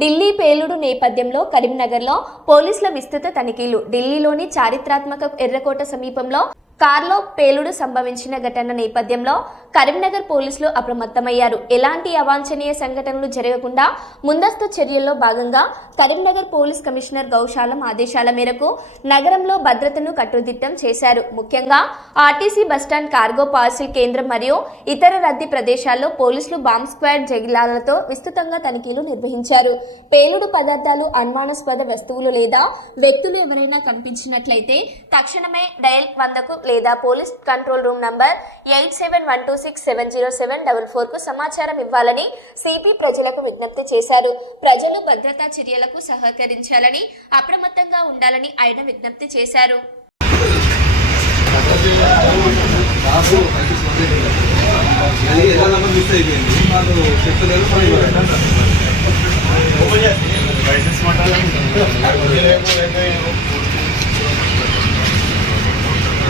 ఢిల్లీ పేలుడు నేపథ్యంలో కరీంనగర్లో పోలీసుల విస్తృత తనిఖీలు. ఢిల్లీలోని చారిత్రాత్మక ఎర్రకోట సమీపంలో కారులో పేలుడు సంభవించిన ఘటన నేపథ్యంలో కరీంనగర్ పోలీసులు అప్రమత్తమయ్యారు. ఎలాంటి అవాంఛనీయ సంఘటనలు జరగకుండా ముందస్తు చర్యల్లో భాగంగా కరీంనగర్ పోలీస్ కమిషనర్ గౌశాలం ఆదేశాల మేరకు నగరంలో భద్రతను కట్టుదిట్టం చేశారు. ముఖ్యంగా ఆర్టీసీ బస్టాండ్ కార్గో పార్సిల్ కేంద్రం మరియు ఇతర రద్దీ ప్రదేశాల్లో పోలీసులు బాంబ్ స్క్వాడ్ జగిలాలతో విస్తృతంగా తనిఖీలు నిర్వహించారు. పేలుడు పదార్థాలు అనుమానాస్పద వస్తువులు లేదా వ్యక్తులు ఎవరైనా కనిపించినట్లయితే తక్షణమే డయల్ వందకు లేదా police control room number eight seven one two six seven zero seven double ఫోర్కు సమాచారం ఇవ్వాలని సిపి ప్రజలకు విజ్ఞప్తి చేశారు. ప్రజలు భద్రతా చర్యలకు సహకరించాలని అప్రమత్తంగా ఉండాలని ఆయన విజ్ఞప్తి చేశారు. Licence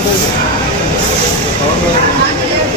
Thank you.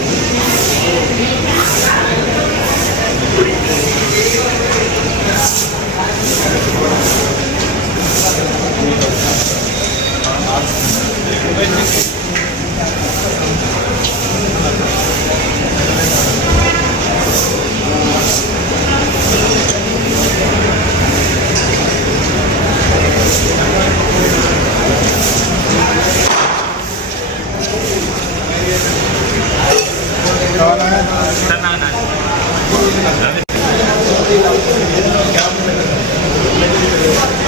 Thank you.